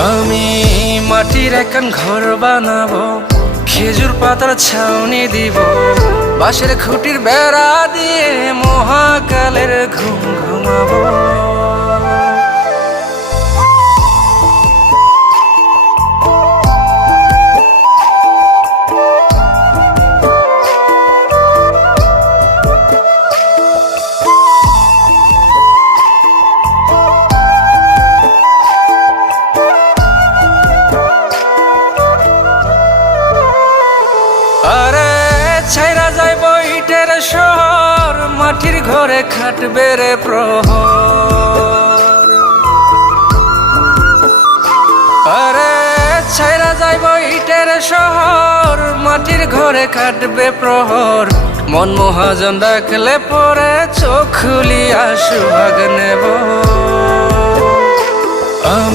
আমি মাটির একখান ঘর বানাবো, খেজুর পাতার ছাউনি দিব, বাঁশের খুঁটির বেড়া দিয়ে মহাকালের ঘুম ঘুমাবো। আরে ছাইরা যাইব ইটের শহর, মাটির ঘরে খাটবে রে প্রহর। আরে ছাইরা যাইব ইটের শহর, মাটির ঘরে খাটবে প্রহর। মন মহাজন ডাকলে পরে চোখ খুলিয়া সুভাগ নেব।